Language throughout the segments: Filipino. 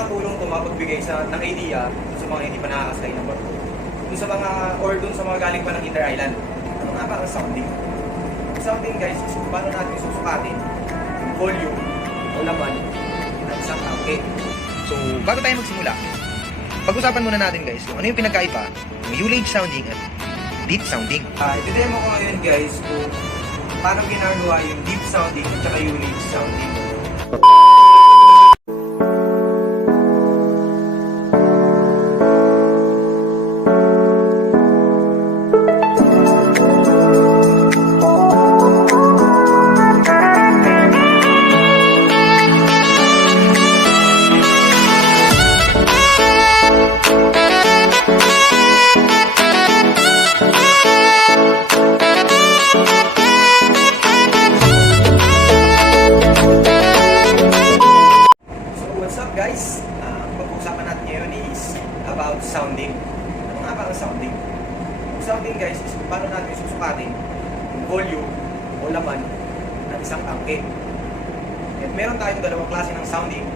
makakatulong to mapagbigay sa, ng idea sa mga hindi pa nakakasakay ng barko. Dun sa mga, or dun sa mga galing pa ng Inter Island. Ano nga ba ang sounding? Sounding guys, is paano natin susukatin yung volume o laman ng isang tangke. So, bago tayo magsimula, pag-usapan muna natin guys kung ano yung pinagkaiba ng Ulage sounding at deep sounding. Uh, ito-demo ko ngayon guys kung paano ginagawa yung deep sounding at saka release sounding. Sounding? Ang sounding guys is paano natin susukatin yung volume o laman ng isang tangke. At meron tayong dalawang klase ng sounding.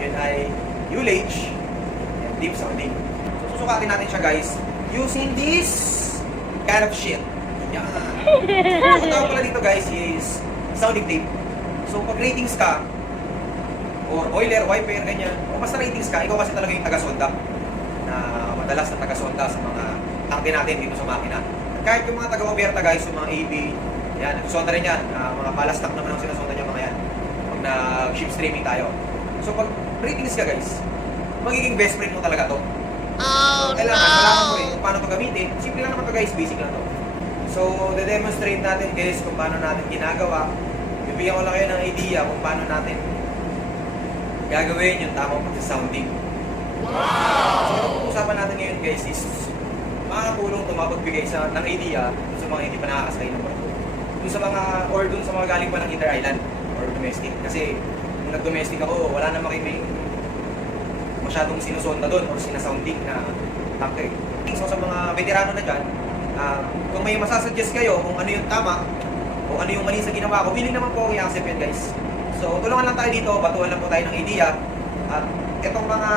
Yun ay ullage and deep sounding. So susukatin natin siya guys using this kind of shit. Yan. Ang tawag pala dito guys is sounding tape. So pag ratings ka, or oiler, wiper, ganyan. Kung basta ratings ka, ikaw kasi talaga yung taga-sonda madalas na taga-sonda sa mga tangke natin dito sa makina. At kahit yung mga taga-oberta guys, yung mga AB, yan, nagsonda rin yan. Ah, mga palastak naman ang sinasonda nyo mga yan. Pag nag-ship streaming tayo. So pag ratings ka guys, magiging best friend mo talaga to. so, kailangan, malaman mo rin kung paano ito gamitin. Simple lang naman to guys, basic lang to. So, de-demonstrate natin guys kung paano natin ginagawa. Bibigyan ko lang kayo ng idea kung paano natin gagawin yung tamang pagsasounding. Wow! Usapan natin ngayon guys is makakatulong ito mapagbigay sa, ng idea sa mga hindi pa nakakasakay ng barko. Dun sa mga, or dun sa mga galing pa ng Inter Island or domestic. Kasi nung nag-domestic ako, wala naman kayo may masyadong sinusonda doon or sinasounding na tangke. So sa mga veterano na dyan, ah, kung may masasuggest kayo kung ano yung tama, o ano yung mali sa ginawa ko, willing naman po ako i-accept guys. So tulungan lang tayo dito, batuhan lang po tayo ng idea. At itong mga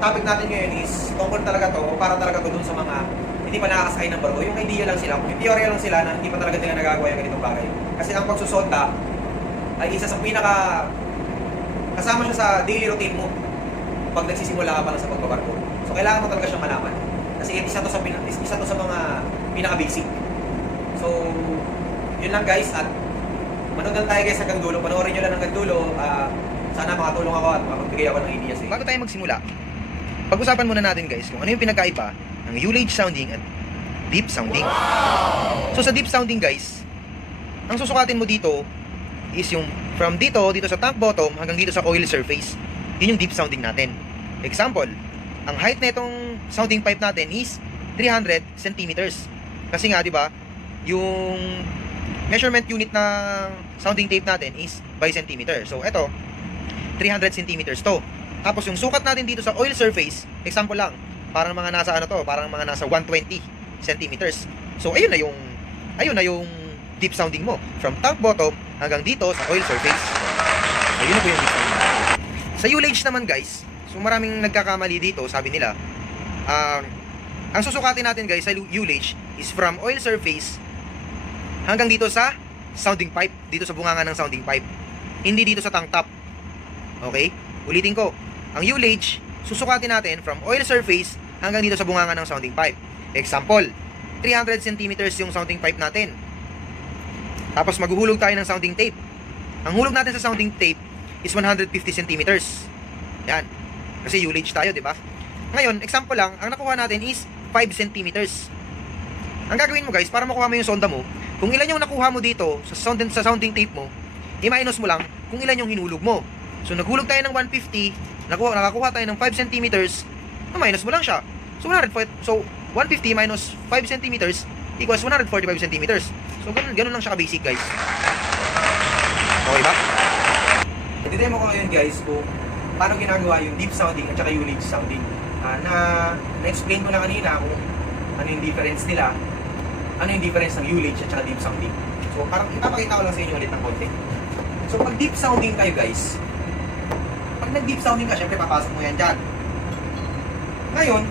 topic natin ngayon is tungkol talaga to, para talaga to dun sa mga hindi pa nakakasakay ng barko. Yung idea lang sila, yung teorya lang sila na hindi pa talaga nila nagagawa yung ganitong bagay. Kasi ang pagsusonda ay isa sa pinaka kasama siya sa daily routine mo pag nagsisimula ka pa lang sa pagbabarko. So kailangan mo talaga siyang malaman. Kasi isa to sa isa to sa mga pinaka basic. So yun lang guys at manood lang tayo guys hanggang dulo. Panoorin nyo lang hanggang dulo. Ah, sana makatulong ako at makapagbigay ako ng idea sa inyo. Bago tayo magsimula, pag-usapan muna natin guys kung ano yung pinagkaiba ng Ulage sounding at deep sounding. So sa deep sounding guys, ang susukatin mo dito is yung from dito, dito sa tank bottom hanggang dito sa oil surface. Yun yung deep sounding natin. Example, ang height na itong sounding pipe natin is 300 centimeters. Kasi nga, di ba, yung measurement unit ng sounding tape natin is by centimeter. So, ito, 300 centimeters to. Tapos yung sukat natin dito sa oil surface, example lang, parang mga nasa ano to, parang mga nasa 120 centimeters. So, ayun na yung, ayun na yung deep sounding mo. From tank bottom hanggang dito sa oil surface. So, yun na po yung deep sounding. Sa ullage naman guys, so maraming nagkakamali dito, sabi nila, um, ang susukatin natin guys sa ullage is from oil surface hanggang dito sa sounding pipe, dito sa bunganga ng sounding pipe. Hindi dito sa tank top. Okay? Ulitin ko. Ang ullage, susukatin natin from oil surface hanggang dito sa bunganga ng sounding pipe. Example, 300 centimeters yung sounding pipe natin. Tapos maghuhulog tayo ng sounding tape. Ang hulog natin sa sounding tape is 150 centimeters. Yan. Kasi ullage tayo, di ba? Ngayon, example lang, ang nakuha natin is 5 centimeters. Ang gagawin mo guys, para makuha mo yung sonda mo, kung ilan yung nakuha mo dito sa sounding, sa sounding tape mo, i-minus mo lang kung ilan yung hinulog mo. So naghulog tayo ng 150, nakuha, nakakuha tayo ng 5 centimeters, minus mo lang siya. So 140, so 150 minus 5 centimeters equals 145 centimeters. So ganun, ganun lang siya ka-basic guys. Okay ba? I-demo ko ngayon guys kung paano ginagawa yung deep sounding at saka yung ullage sounding. Ah, na na-explain ko na kanina kung ano yung difference nila, ano yung difference ng ullage at saka deep sounding. So parang ipapakita ko lang sa inyo ulit ng konti. So pag deep sounding kayo guys, nag-deep sounding ka, syempre papasok mo yan dyan. Ngayon,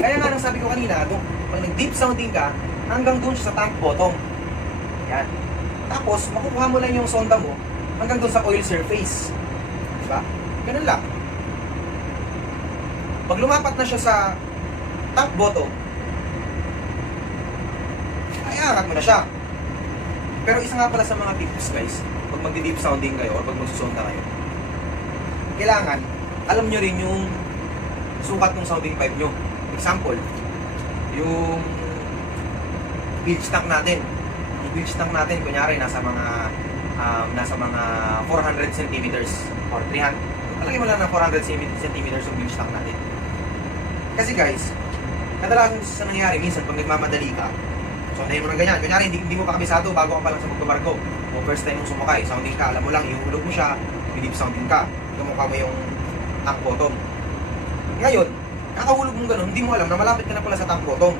kaya nga nang sabi ko kanina, doon, pag nag-deep sounding ka, hanggang siya sa tank bottom. Yan. Tapos, makukuha mo lang yung sonda mo hanggang doon sa oil surface. Diba? Ganun lang. Pag lumapat na siya sa tank bottom, ay angat mo na siya. Pero isa nga pala sa mga tips guys, pag magdi-deep sounding kayo or pag magsusonda kayo, kailangan alam nyo rin yung sukat ng sounding pipe nyo. Example, yung bilge tank natin. Yung bilge tank natin, kunyari, nasa mga um, nasa mga 400 centimeters or 300. Talagay mo lang ng 400 centi- centimeters yung bilge tank natin. Kasi guys, kadalasan sa nangyayari, minsan pag nagmamadali ka, sondahin mo ng ganyan. Kunyari, hindi, hindi mo pa kabisado bago ka pa lang sa magtumargo. O first time mong sumakay, sounding ka, alam mo lang, ihulog mo siya, deep sounding ka. Kamukha mo yung tank bottom. Ngayon, kakahulog mong ganun, hindi mo alam na malapit ka na pala sa tank bottom.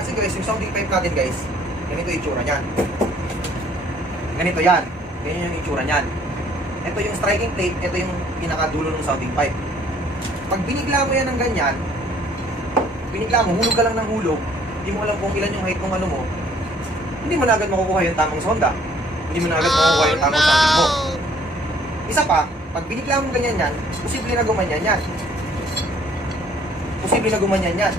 Kasi guys, yung sounding pipe natin guys, ganito yung itsura niyan. Ganito yan. Ganyan yung itsura niyan. Ito yung striking plate, ito yung pinakadulo ng sounding pipe. Pag binigla mo yan ng ganyan, binigla mo, hulog ka lang ng hulog, hindi mo alam kung ilan yung height ng ano mo, hindi mo na agad makukuha yung tamang sonda. Hindi mo na agad makukuha yung tamang sounding mo. Isa pa, pag binigla mo ganyan yan, posible na gumanyan yan. Posible na gumanyan yan.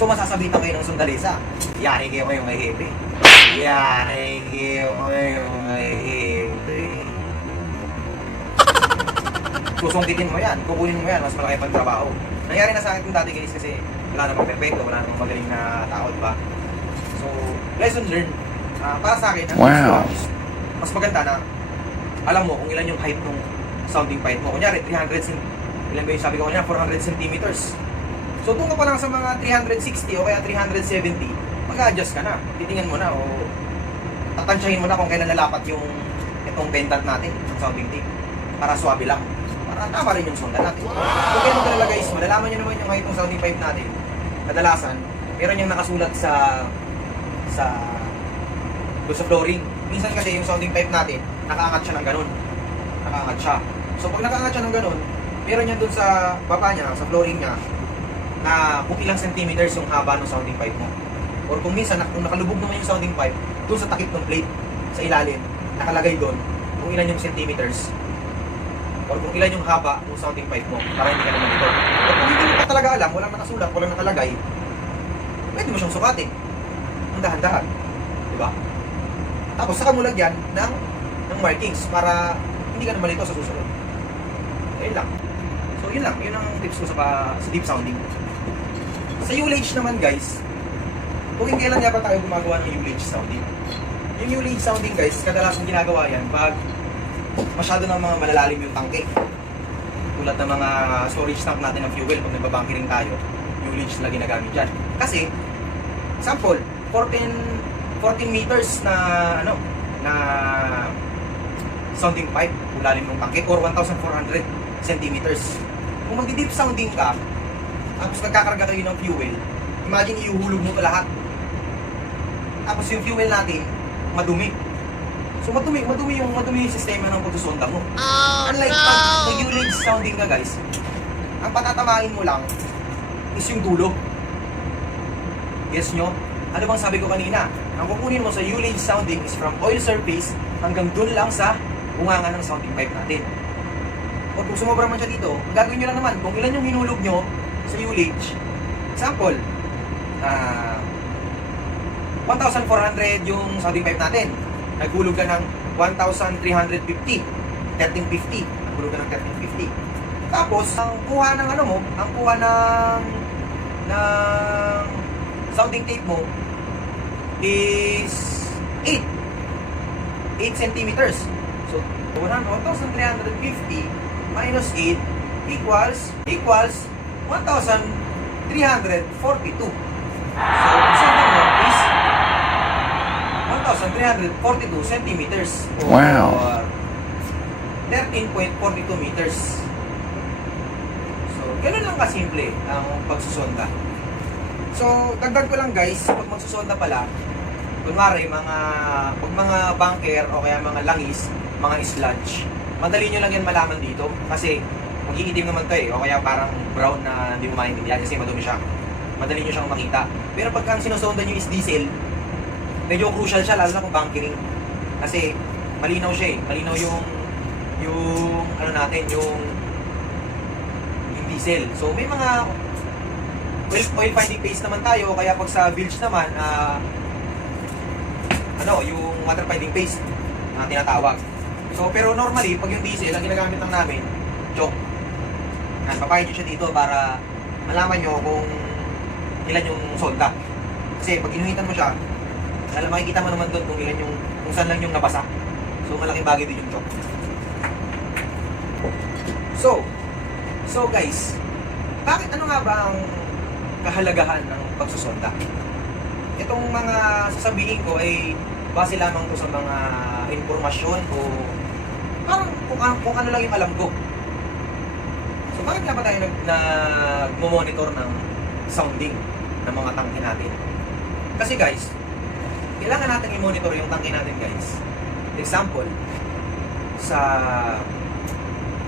So masasabitan kayo ng sundalisa. Yari kayo ngayong may hepe. Yari kayo ngayong may hepe. Susungkitin mo yan, kukunin mo yan, mas malaki pang trabaho. Nangyari na sa akin dati guys kasi wala namang perfecto, wala namang magaling na tao, ba? So, lesson learned. Ah, para sa akin, ang Wow. mas maganda na alam mo kung ilan yung height ng sounding pipe mo. Kunyari, 300 cm. Ilan ba yung sabi ko kanina? 400 centimeters. So, doon ka pa lang sa mga 360 o kaya 370, mag-adjust ka na. Titingnan mo na o tatansyahin mo na kung kailan lalapat yung itong pendant natin, yung sounding tape. Para swabe lang. Para tama rin yung sonda natin. Kung kayo magdalala guys, malalaman nyo naman yung height ng sounding pipe natin. Kadalasan, meron yung nakasulat sa sa doon sa flooring. Minsan kasi yung sounding pipe natin, nakaangat siya ng ganun. Nakaangat siya. So pag nakaangat siya ng ganun, meron yan doon sa baba niya, sa flooring niya, na kung ilang centimeters yung haba ng sounding pipe mo. Or kung minsan, kung nakalubog naman yung sounding pipe, doon sa takip ng plate, sa ilalim, nakalagay doon, kung ilan yung centimeters. Or kung ilan yung haba ng sounding pipe mo, para hindi ka naman ito. Or kung hindi mo pa talaga alam, walang nakasulat, walang nakalagay, pwede mo siyang sukatin. Ang dahan-dahan. Di ba? Tapos saka mo lagyan ng, ng markings para hindi ka naman ito sa susunod. Ayun lang. So yun lang, yun ang tips ko sa, sa deep sounding. Sa ullage naman guys, kung kailan nga ba tayo gumagawa ng ullage sounding? Yung ullage sounding guys, kadalasan ginagawa yan pag masyado ng mga malalalim yung tangke. Tulad ng mga storage tank natin ng fuel pag nagbabunkering tayo, ullage na ginagamit dyan. Kasi, sample, 14 14 meters na ano na sounding pipe kung lalim ng tangke or 1,400 centimeters. Kung magdi-deep sounding ka, tapos nagkakarga kayo ng fuel, imagine iuhulog mo ito lahat. Tapos yung fuel natin, madumi. So madumi, madumi yung madumi yung sistema ng pagsusonda mo. Unlike pag nag-ullage sounding ka guys, ang patatamain mo lang is yung dulo. Guess nyo? Ano bang sabi ko kanina? Ang kukunin mo sa ullage sounding is from oil surface hanggang dun lang sa bunganga ng sounding pipe natin. Kung sumobra man siya dito, ang gagawin nyo lang naman, kung ilan yung hinulog nyo sa ullage, example, ah 1,400 yung sounding pipe natin. Naghulog ka ng 1,350, 1350. Naghulog ka ng 1350. Tapos, ang kuha ng ano mo, ang kuha ng ng sounding tape mo is 8 8 centimeters. So, 1,350 minus 8 equals equals 1,342. So, ang sounding mo is 1,342 centimeters. Wow. Or 13.42 meters. So, ganun lang kasimple ang pagsusonda. So, dagdag ko lang guys, pag magsusonda pala, kunwari, mga, pag mga bunker o kaya mga langis, mga sludge, madali nyo lang yan malaman dito. Kasi, mag-iitim naman to eh, o kaya parang brown na hindi mo maintindihan kasi madumi siya. Madali nyo siyang makita. Pero pagka ang sinusondan nyo is diesel, medyo crucial siya, lalo na kung bunkering. Kasi malinaw siya eh, malinaw yung yung ano natin, yung yung diesel. So may mga oil, oil finding paste naman tayo, kaya pag sa bilge naman, ah ano, yung water finding paste na tinatawag. So, pero normally, pag yung diesel, ang ginagamit lang namin, choke. Yan, papayad siya dito para malaman nyo kung ilan yung solda. Kasi pag inuhitan mo siya, alam, makikita mo naman doon kung ilan yung, kung saan lang yung nabasa. So, malaking bagay din yung choke. So, so guys, bakit ano nga ba ang kahalagahan ng pagsusonda? Itong mga sasabihin ko ay base lamang to sa mga informasyon o parang kung, kung ano lang yung alam ko. So bakit nga ba tayo nag, nag-monitor ng sounding ng mga tangke natin? Kasi guys, kailangan natin i-monitor yung tangke natin guys. Example, sa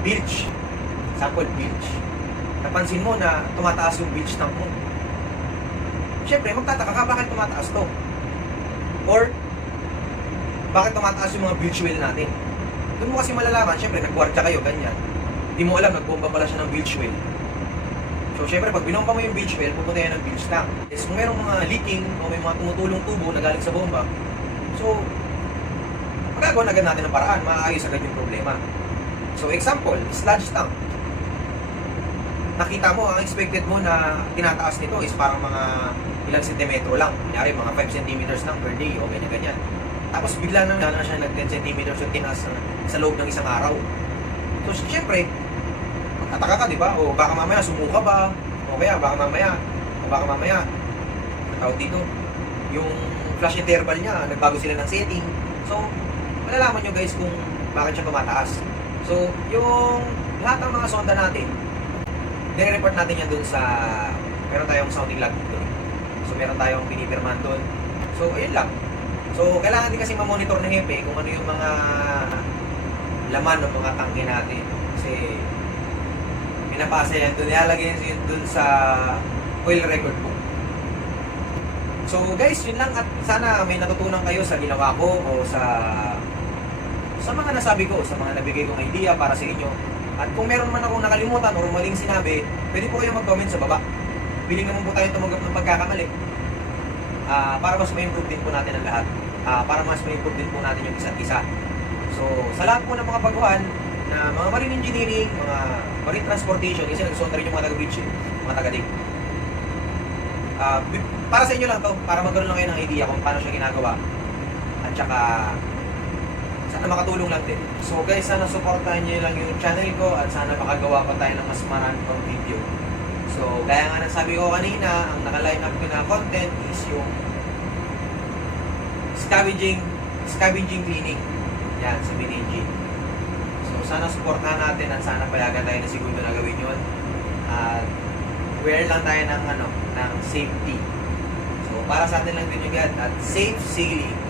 bilge, sample bilge, napansin mo na tumataas yung bilge tank mo. Siyempre, magtataka ka bakit tumataas to. Or, bakit tumataas yung mga bilge wheel natin. Doon mo kasi malalaman, siyempre, nagkwartya kayo, ganyan. Hindi mo alam, nagbomba pala siya ng bilge wheel. So, siyempre, pag binomba mo yung bilge wheel, pupunta yan ng bilge tank. Is kung merong mga leaking o may mga tumutulong tubo na galing sa bomba, so, magagawa na agad natin ng paraan, maayos agad yung problema. So, example, sludge tank. Nakita mo, ang expected mo na tinataas nito is parang mga ilang sentimetro lang. Kunyari, mga 5 centimeters lang per day o ganyan-ganyan. Tapos bigla na na siya nag 10 centimeters yung sa, loob ng isang araw. So, syempre, magtataka ka, di ba? O baka mamaya sumuka ba? O kaya baka mamaya, o baka mamaya, tawag dito, yung flash interval niya, nagbago sila ng setting. So, malalaman nyo guys kung bakit siya tumataas. So, yung lahat ng mga sonda natin, nire-report natin yan dun sa, meron tayong sounding log doon. So, meron tayong pinipirman doon. So, ayun lang. So, kailangan din kasi ma-monitor ng hepe kung ano yung mga laman ng mga tangke natin. Kasi, pinapasa yan doon. Ilalagay yan doon sa oil record book. So guys, yun lang at sana may natutunan kayo sa ginawa ko o sa sa mga nasabi ko, sa mga nabigay kong idea para sa inyo. At kung meron man akong nakalimutan o maling sinabi, pwede po kayo mag-comment sa baba. Piling naman po tayo tumanggap ng pagkakamali. Ah, para mas ma-improve din po natin ang lahat. Ah, para mas ma-improve din po natin yung isa't isa. So, sa lahat po ng mga baguhan na mga marine engineering, mga marine transportation, kasi nagsusunod rin yung mga taga-bridge, eh, mga taga-dig. Bi- para sa inyo lang to, para magkaroon lang kayo ng idea kung paano siya ginagawa. At saka, sana makatulong lang din. So guys, sana supportahan niyo lang yung channel ko at sana makagawa pa tayo ng mas marami pang video. So, kaya nga nasabi ko kanina, ang naka-line up ko na content is yung scavenging, scavenging cleaning. Yan, si Minenji. So, sana supportahan natin at sana payagan tayo na segundo na gawin yun. At wear lang tayo ng ano, ng safety. So, para sa atin lang din yung at safe sailing